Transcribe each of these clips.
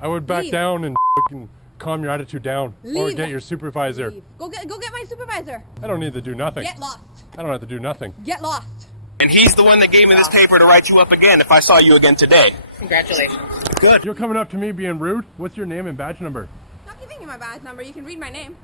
I would back down and fucking calm your attitude down. Or get your supervisor. Go get my supervisor. I don't need to do nothing. Get lost. I don't have to do nothing. Get lost. And he's the one that gave me this paper to write you up again if I saw you again today. Congratulations. Good. You're coming up to me being rude? What's your name and badge number? I'm not giving you my badge number. You can read my name.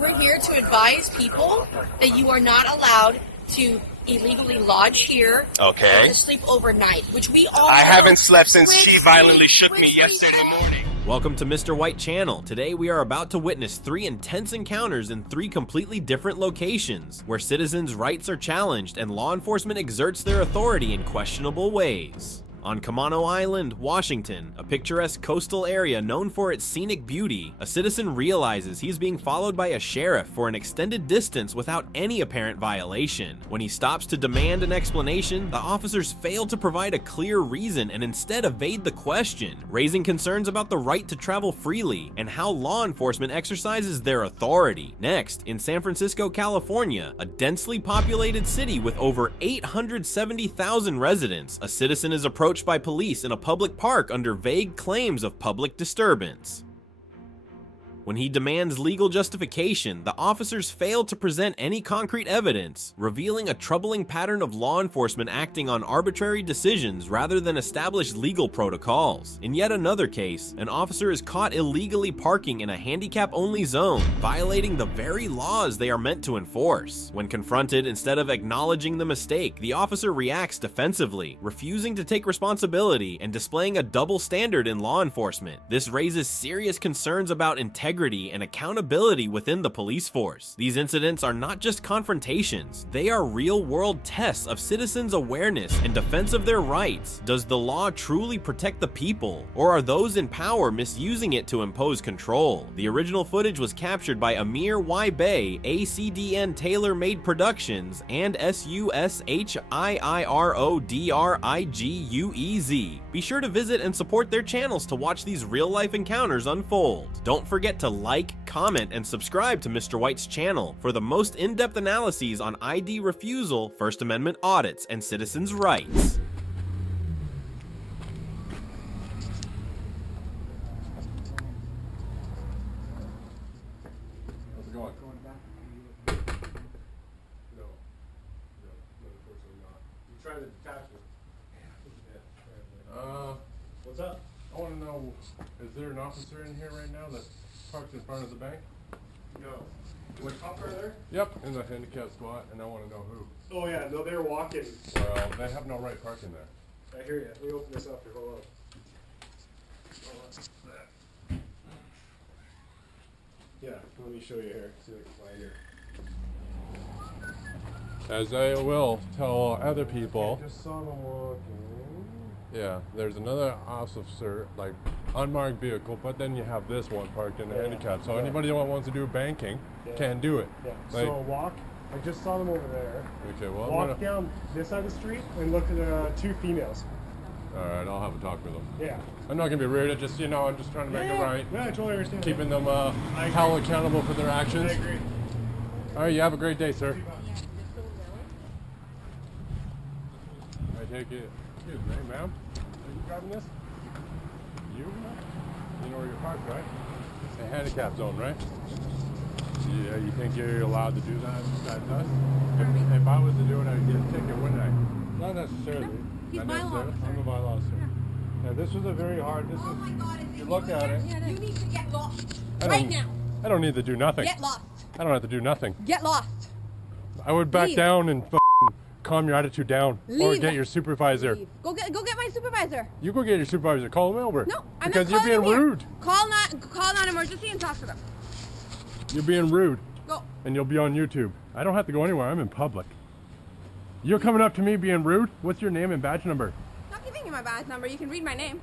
We're here to advise people that you are not allowed to illegally lodge here. Okay. To sleep overnight, which we all I know. haven't slept since she violently shook me yesterday morning. Welcome to Mr. White Channel. Today we are about to witness 3 intense encounters in 3 completely different locations, where citizens' rights are challenged and law enforcement exerts their authority in questionable ways. On Camano Island, Washington, a picturesque coastal area known for its scenic beauty, a citizen realizes he's being followed by a sheriff for an extended distance without any apparent violation. When he stops to demand an explanation, the officers fail to provide a clear reason and instead evade the question, raising concerns about the right to travel freely and how law enforcement exercises their authority. Next, in San Francisco, California, a densely populated city with over 870,000 residents, a citizen is approached by police in a public park under vague claims of public disturbance. When he demands legal justification, the officers fail to present any concrete evidence, revealing a troubling pattern of law enforcement acting on arbitrary decisions rather than established legal protocols. In yet another case, an officer is caught illegally parking in a handicap-only zone, violating the very laws they are meant to enforce. When confronted, instead of acknowledging the mistake, the officer reacts defensively, refusing to take responsibility and displaying a double standard in law enforcement. This raises serious concerns about integrity and accountability within the police force. These incidents are not just confrontations, they are real-world tests of citizens' awareness and defense of their rights. Does the law truly protect the people, or are those in power misusing it to impose control? The original footage was captured by Amir Y. Bay, ACDN Tailor-Made Productions, and SUSHIIRODRIGUEZ. Be sure to visit and support their channels to watch these real-life encounters unfold. Don't forget to like, comment, and subscribe to Mr. White's channel for the most in-depth analyses on ID refusal, First Amendment audits, and citizens' rights. How's it going? No, unfortunately not. You try to detach it. What's up? I want to know, is there an officer in here right now that's parked in front of the bank? No. What officer there? Yep, in the handicap spot, and I want to know who. Oh yeah, no, they're walking. Well, they have no right parking there. I hear you. Let me open this up here. Hold on. Yeah, let me show you here. See if I can find here. As I will tell other people. I just saw them walking. Yeah, there's another officer, like unmarked vehicle, but then you have this one parked in the handicap. So anybody that wants to do banking can do it. Yeah. Like, So walk. I just saw them over there. okay, well, Walk down this side of the street and look at 2 females. all right, I'll have a talk with them. Yeah. I'm not gonna be rude. I just, I'm just trying to make it right. Yeah, I totally understand. Keeping them held accountable for their actions. I agree. All right, you have a great day, sir. I take it. Excuse me, ma'am. Are you driving this? You? You know where you're parked, right? It's a handicap zone, right? Yeah, you think you're allowed to do that? If I was to do it, I'd get a ticket, wouldn't I? Not necessarily. He's Not my law necessarily. officer. I'm a bylaw officer. Yeah, this was a very hard. This Oh is. my God! You look at it. You need to get lost I right don't- now. I don't need to do nothing. Get lost. I don't have to do nothing. Get lost. I would back Leave. down and calm your attitude down, or Leave. get your supervisor. Leave. Go get my supervisor. You go get your supervisor. Call him over. No, I'm because not you're calling being him here. rude. Call non-emergency and talk to them. You're being rude, Go. and you'll be on YouTube. I don't have to go anywhere. I'm in public. You're coming up to me being rude. What's your name and badge number? I'm not giving you my badge number. You can read my name.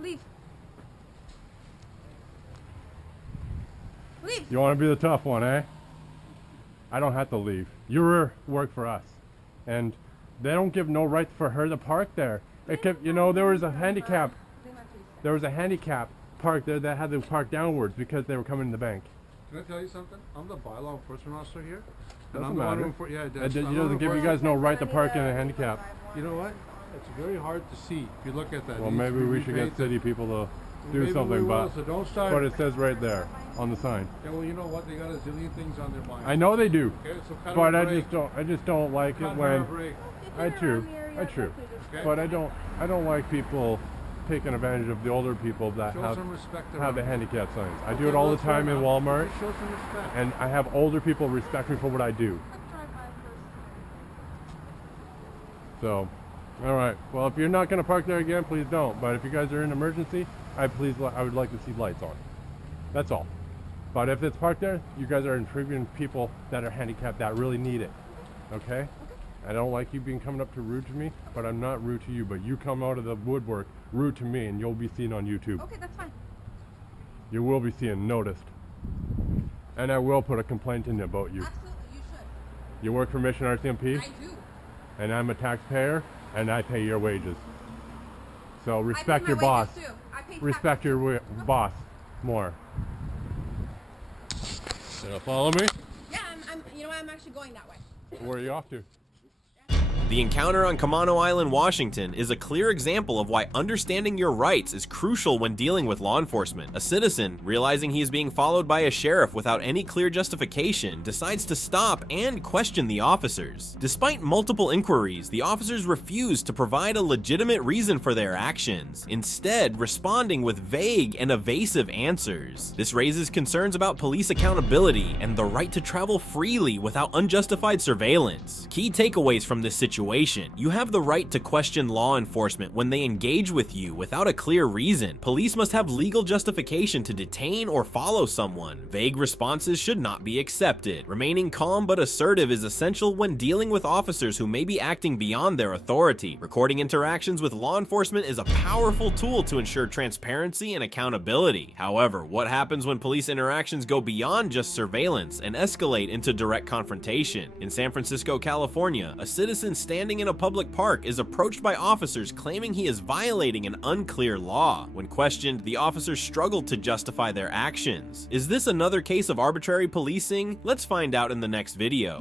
Leave. Leave. You want to be the tough one, eh? I don't have to leave. You work for us, and they don't give no right for her to park there. It kept, there was a handicap. There was a handicap park there that had to park downwards because they were coming to the bank. Can I tell you something? I'm the bylaw enforcement officer here. And Doesn't I'm the one matter. who it It doesn't give you guys no right to park in a handicap. You know what? It's very hard to see if you look at that. Well, It needs to maybe be we should get repainted. city people to do Maybe something, we will, but so don't start. but it says right there on the sign. Yeah, well, you know what? They got a zillion things on their mind. I know they do, Okay, so cut but her a I break. just don't like Cut it her when. a break. I true. Okay. But I don't like people taking advantage of the older people that Show some respect have the around. handicap signs. I do Okay, it all well, the time fair in enough. Walmart, Show some respect. and I have older people respect me for what I do. So, all right. Well, if you're not going to park there again, please don't. But if you guys are in emergency, I would like to see lights on. That's all. But if it's parked there, you guys are intriguing people that are handicapped that really need it. Okay? I don't like you coming up to rude to me, but I'm not rude to you. But you come out of the woodwork rude to me, and you'll be seen on YouTube. Okay, that's fine. You will be seen, noticed. And I will put a complaint in about you. Absolutely, you should. You work for Mission RCMP, I do. and I'm a taxpayer, and I pay your wages. So I respect pay your my boss. wages too. I pay Respect taxes. your boss more. You follow me? Yeah, you know what? I'm actually going that way. Where are you off to? The encounter on Camano Island, Washington is a clear example of why understanding your rights is crucial when dealing with law enforcement. A citizen, realizing he is being followed by a sheriff without any clear justification, decides to stop and question the officers. Despite multiple inquiries, the officers refuse to provide a legitimate reason for their actions, instead responding with vague and evasive answers. This raises concerns about police accountability and the right to travel freely without unjustified surveillance. Key takeaways from this situation: you have the right to question law enforcement when they engage with you without a clear reason. Police must have legal justification to detain or follow someone. Vague responses should not be accepted. Remaining calm but assertive is essential when dealing with officers who may be acting beyond their authority. Recording interactions with law enforcement is a powerful tool to ensure transparency and accountability. However, what happens when police interactions go beyond just surveillance and escalate into direct confrontation? In San Francisco, California, a citizen standing in a public park is approached by officers claiming he is violating an unclear law. When questioned, the officers struggled to justify their actions. Is this another case of arbitrary policing? Let's find out in the next video.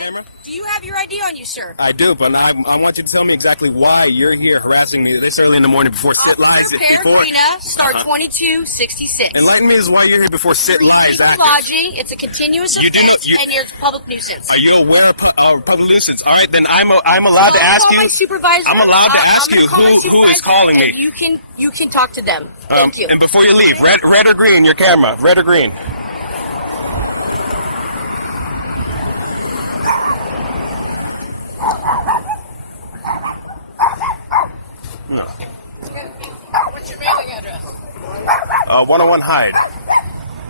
Okay. Do you have your ID on you, sir? I do, but I want you to tell me exactly why you're here harassing me this early in the morning before sit lies. Officer Peregrina, star 2266. Enlighten me as why you're here before sit lies. Illegal lodging, it's a continuous You do not- offense, and it's public nuisance. Are you aware of public nuisance? All right, then I'm allowed to ask Call my you. supervisor. I'm allowed to ask I'm gonna you call my who is supervisor, calling me. and you can talk to them. Thank you. And before you leave, red or green, your camera, red or green. What's your mailing address? 101 Hyde.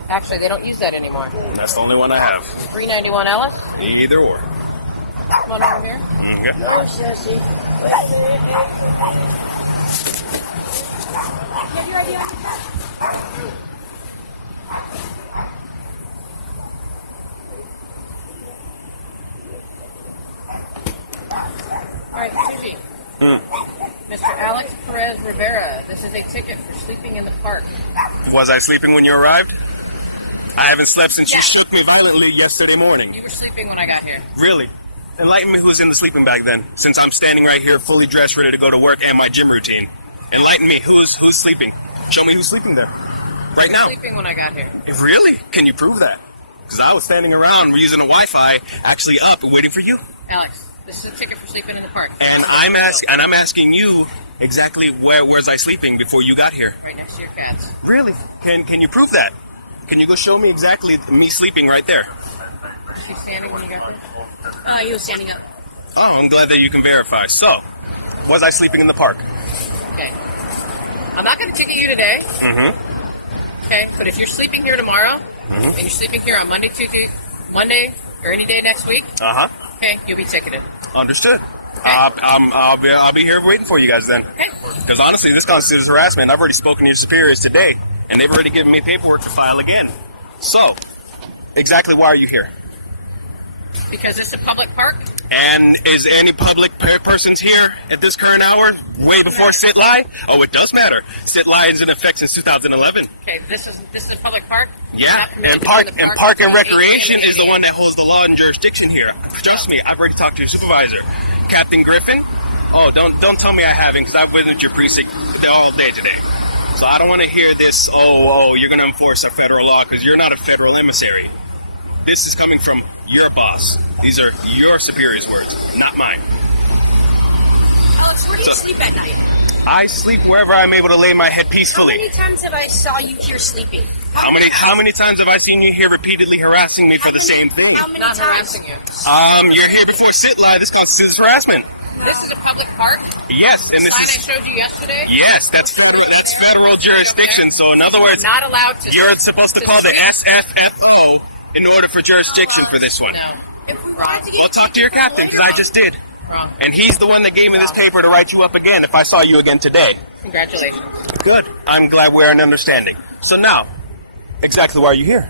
Actually, they don't use that anymore. That's the only one I have. 391 Ellis. Either or. Come on over here. Okay. No, Jesse. All right, Susie. Mr. Alex Perez Rivera, this is a ticket for sleeping in the park. Was I sleeping when you arrived? I haven't slept since you shook me violently yesterday morning. You were sleeping when I got here. Really? Enlighten me who's in the sleeping bag then, since I'm standing right here fully dressed, ready to go to work and my gym routine. Enlighten me who's sleeping. Show me who's sleeping there. Right You were now. sleeping when I got here. Really? Can you prove that? Because I was standing around using a Wi-Fi, actually up and waiting for you. Alex, this is a ticket for sleeping in the park. And I'm asking you exactly where's I sleeping before you got here. Right next to your cats. Really? Can you prove that? Can you go show me exactly me sleeping right there? She's standing when you got here? He was standing up. Oh, I'm glad that you can verify. So, was I sleeping in the park? Okay. I'm not going to ticket you today. Mm-hmm. Okay, but if you're sleeping here tomorrow, and you're sleeping here on Monday, Tuesday, Monday, or any day next week, Uh-huh. okay, you'll be ticketed. Understood. I'll be here waiting for you guys then. Okay. Because honestly, this constitutes harassment. I've already spoken to your superiors today, and they've already given me paperwork to file again. So, exactly why are you here? Because it's a public park. And is any public persons here at this current hour, way before sit lie? Oh, it does matter. Sit lie is in effect since 2011. Okay, this is a public park. Yeah, and park and recreation is the one that holds the law and jurisdiction here. Trust me, I've already talked to your supervisor, Captain Griffin. Oh, don't tell me I haven't, because I've been with your precinct all day today. So I don't want to hear this, oh, you're going to enforce a federal law because you're not a federal emissary. This is coming from your boss. These are your superior's words, not mine. Alex, where do you sleep at night? I sleep wherever I'm able to lay my head How peacefully. many times have I saw you here sleeping? How many times have I seen you here repeatedly harassing me for the same thing? How many Not times? harassing you. You're here before sit live. This constitutes harassment. This is a public park. Yes, and The this sign is I showed you yesterday. yes, that's federal jurisdiction. So in other words, Not allowed to. you're supposed to call the speak. SFFO in order for jurisdiction for this one. No, If we Wrong. had to get Well, talk to your captain because I just did, wrong. and he's the one that gave me this paper to write you up again if I saw you again today. Congratulations. Good. I'm glad we're in understanding. So now, exactly why are you here?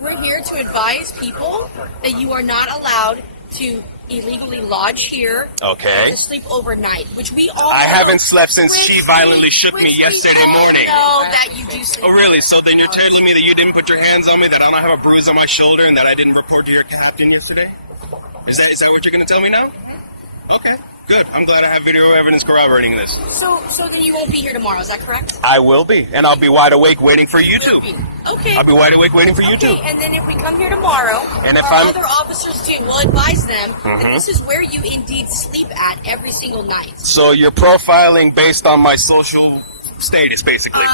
We're here to advise people that you are not allowed to illegally lodge here Okay. to sleep overnight, which we all I know. haven't slept since Which she violently we- shook me which we yesterday all morning. know that you do sleep. Oh, really? So then you're telling me that you didn't put your hands on me, that I don't have a bruise on my shoulder, and that I didn't report to your captain yesterday? Is that what you're going to tell me now? Okay, good. I'm glad I have video evidence corroborating this. So then you won't be here tomorrow, is that correct? I will be, and I'll be wide awake waiting for you too. Okay. I'll be wide awake waiting for you Okay, too. and then if we come here tomorrow, And if our I'm- other officers do, we'll advise them that Mhm. this is where you indeed sleep at every single night. So you're profiling based on my social status, basically.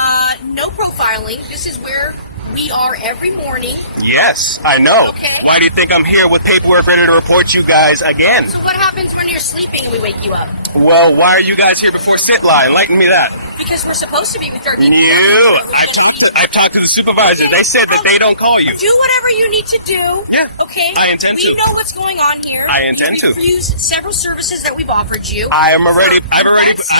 No profiling. This is where we are every morning. Yes, I know. Okay. Why do you think I'm here with paperwork ready to report you guys again? So what happens when you're sleeping and we wake you up? Well, why are you guys here before sit lie? Enlighten me that. Because we're supposed to be with our I've talked to the supervisor. They said that they don't call you. Do whatever you need to do. Yeah. Okay. I intend we to. know what's going on here. I intend to. We've used several services that we've offered you. I've already Months.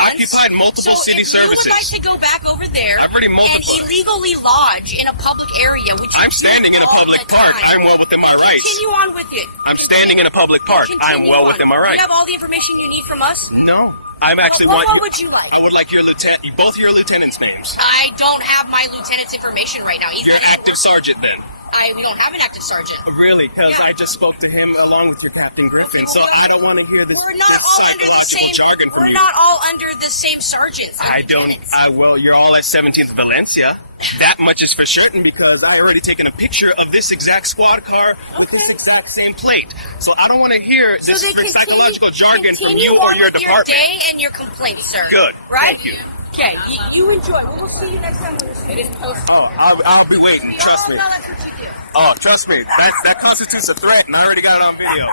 occupied multiple So city if you would like services. to go back over there I've already and multiple. illegally lodge in a public area, which you I'm do standing in a all public the park. time, I'm well within my rights. Continue on with it. I'm standing in a public park. I'm Continue well on. within my You rights. have all the information you need from us? No, I'm actually What want. would you like? I would like your lieutenant. Both your lieutenants' names. I don't have my lieutenant's information right now. He's You're an not- active sergeant then. we don't have an active sergeant. Really? Because Yeah. I just spoke to him along with your Captain Griffin, so well, I don't want to hear this We're not that all under the psychological same. jargon from We're you. not all under the same sergeants. I don't. Well, you're all at 17th Valencia. That much is for certain because I already taken a picture of this exact squad car with this exact same plate. So I don't want to hear So this they continue, psychological jargon from continue you or on your with department. your day and your complaints, sir. Good. Right? Thank you. Okay. You enjoy. We'll see you next time. It is posted. Oh, I'll be waiting. Trust me. That's what you do. Oh, trust me. That constitutes a threat, and I already got it on video.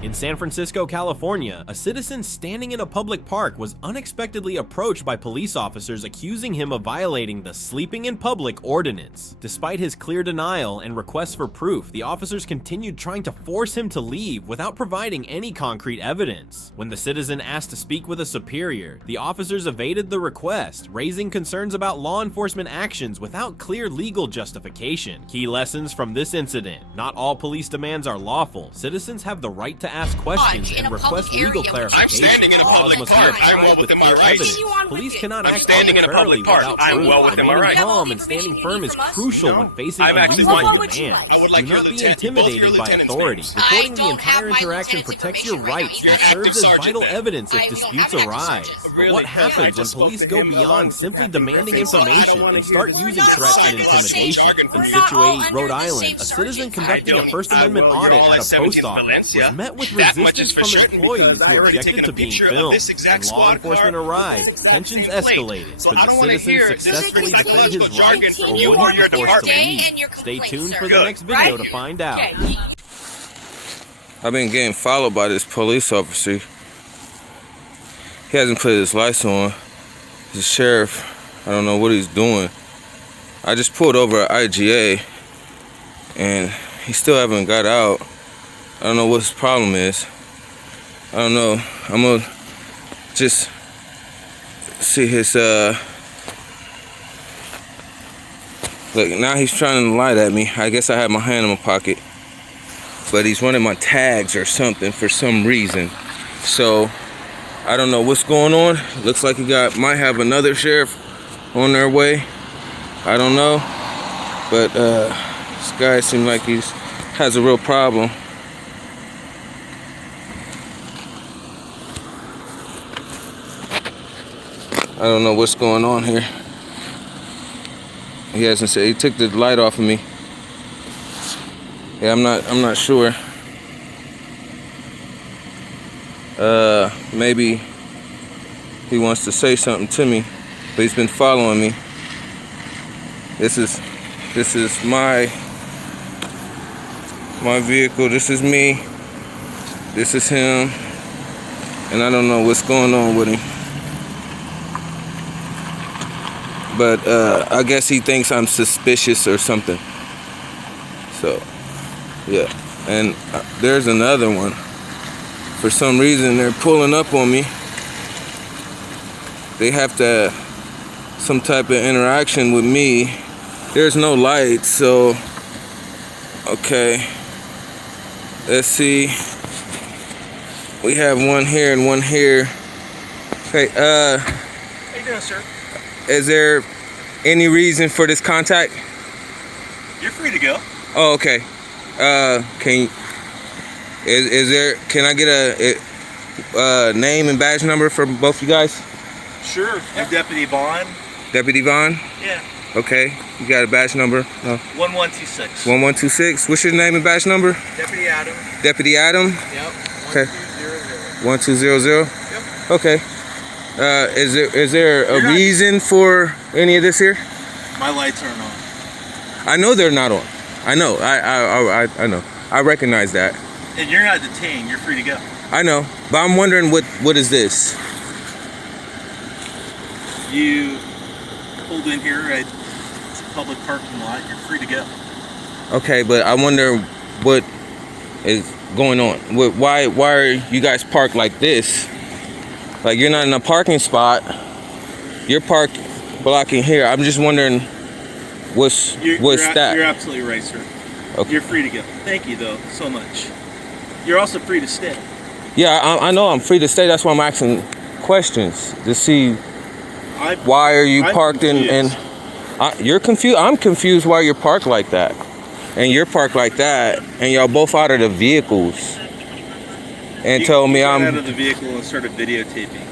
In San Francisco, California, a citizen standing in a public park was unexpectedly approached by police officers accusing him of violating the Sleeping in Public ordinance. Despite his clear denial and requests for proof, the officers continued trying to force him to leave without providing any concrete evidence. When the citizen asked to speak with a superior, the officers evaded the request, raising concerns about law enforcement actions without clear legal justification. Key lessons from this incident: not all police demands are lawful. Citizens have the right to ask questions in and a request public legal area. I'm standing clarification. in a Laws public must be park. I'm well applied with within my clear rights. evidence. Continue on with Police it. cannot I'm act standing in a arbitrarily public park. without I'm proof. well within my Remaining rights. calm and standing firm is crucial when facing I'm actually unreasonable want- What would you demands. I would like Do your not be lieutenant- both your intimidated by lieutenants' authority. names. Reporting the don't have entire my interaction lieutenant's protects your information right rights now. and You're an serves active as sergeant vital then. evidence if We don't disputes have an active arise. sergeant. But Really? what Yeah, I happens when just spoke police to go him along beyond with simply Captain demanding Griffin, so I don't information wanna and hear start this using We're not threats all and under the same intimidation? jargon In from We're not all Situate, under Rhode the Island, same a citizen sergeant. conducting a First Amendment Well, you're audit all at at a post 17th office Valencia. was met with That much resistance is for from certain employees because I who already objected taken to a being picture of filmed. this exact When law squad enforcement car, arrived, this exact tensions same plate. escalated. So Could I the don't wanna citizen hear this successfully defend psychological his jargon rights, from or Continue would on he be with your forced to day leave? and your Stay complaints, tuned sir. for the Good. next video Right? to find out. Okay. I've been getting followed by this police officer. He hasn't put his lights on. He's a sheriff. I don't know what he's doing. I just pulled over at IGA and he still haven't got out. I don't know what his problem is. I don't know. I'm gonna just see his look, now he's trying to lie at me. I guess I have my hand in my pocket. But he's running my tags or something for some reason. So I don't know what's going on. Looks like he might have another sheriff on their way. I don't know. But this guy seems like has a real problem. I don't know what's going on here. He hasn't said. He took the light off of me. Yeah, I'm not sure. Maybe he wants to say something to me, but he's been following me. This is my vehicle. This is me. This is him. And I don't know what's going on with him. But I guess he thinks I'm suspicious or something. So, yeah. And there's another one. For some reason, they're pulling up on me. They have to have some type of interaction with me. There's no light, so okay. Let's see. We have one here and one here. Okay, How you doing, sir? Is there any reason for this contact? You're free to go. Oh, okay. Can I get a name and badge number for both you guys? Sure. I'm Deputy Vaughn. Deputy Vaughn? Yeah. Okay. You got a badge number? 1126. 1126. What's your name and badge number? Deputy Adam. Deputy Adam? Yep. Okay. 1200. 1200? Yep. Okay. Is there a reason for any of this here? My lights aren't on. I know they're not on. I know. I know. I recognize that. And you're not detained. You're free to go. I know. But I'm wondering what is this? You pulled in here at it's a public parking lot. You're free to go. Okay, but I wonder what is going on. Why are you guys parked like this? Like you're not in a parking spot. You're parked blocking here. I'm just wondering what's that? You're absolutely right, sir. Okay. You're free to go. Thank you, though, so much. You're also free to stay. Yeah, I know I'm free to stay. That's why I'm asking questions to see why are you parked in. You're confused. I'm confused why you're parked like that, and you're parked like that, and y'all both out of the vehicles. And told me I'm out of the vehicle and started videotaping.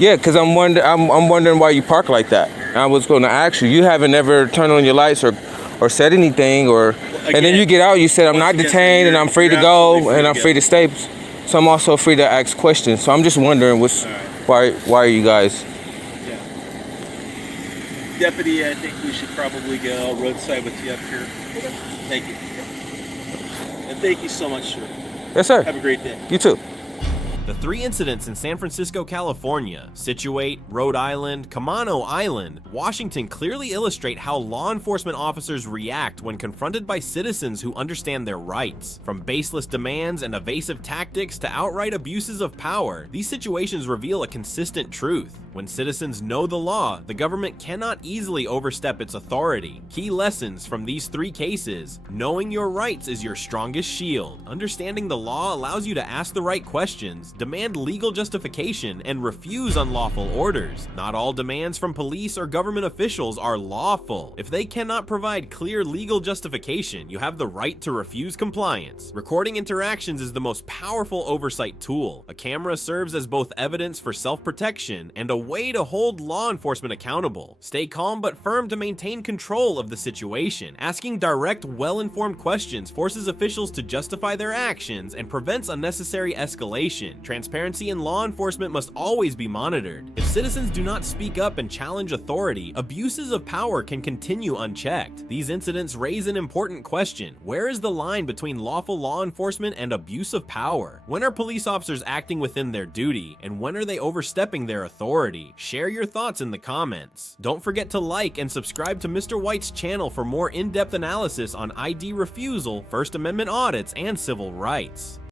Yeah, because I'm wondering why you park like that. I was going to ask you. You haven't ever turned on your lights or said anything, and then you get out. You said I'm not detained and I'm free to go and I'm free to stay. So I'm also free to ask questions. So I'm just wondering why are you guys? Yeah. Deputy, I think we should probably go roadside with you up here. Thank you. And thank you so much, sir. Yes, sir. Have a great day. You too. The three incidents in San Francisco, California, Situate, Rhode Island, Camano Island, Washington clearly illustrate how law enforcement officers react when confronted by citizens who understand their rights. From baseless demands and evasive tactics to outright abuses of power, these situations reveal a consistent truth. When citizens know the law, the government cannot easily overstep its authority. Key lessons from these three cases: knowing your rights is your strongest shield. Understanding the law allows you to ask the right questions, demand legal justification, and refuse unlawful orders. Not all demands from police or government officials are lawful. If they cannot provide clear legal justification, you have the right to refuse compliance. Recording interactions is the most powerful oversight tool. A camera serves as both evidence for self-protection and a way to hold law enforcement accountable. Stay calm but firm to maintain control of the situation. Asking direct, well-informed questions forces officials to justify their actions and prevents unnecessary escalation. Transparency in law enforcement must always be monitored. If citizens do not speak up and challenge authority, abuses of power can continue unchecked. These incidents raise an important question: where is the line between lawful law enforcement and abuse of power? When are police officers acting within their duty, and when are they overstepping their authority? Share your thoughts in the comments. Don't forget to like and subscribe to Mr. White's channel for more in-depth analysis on ID refusal, First Amendment audits, and civil rights.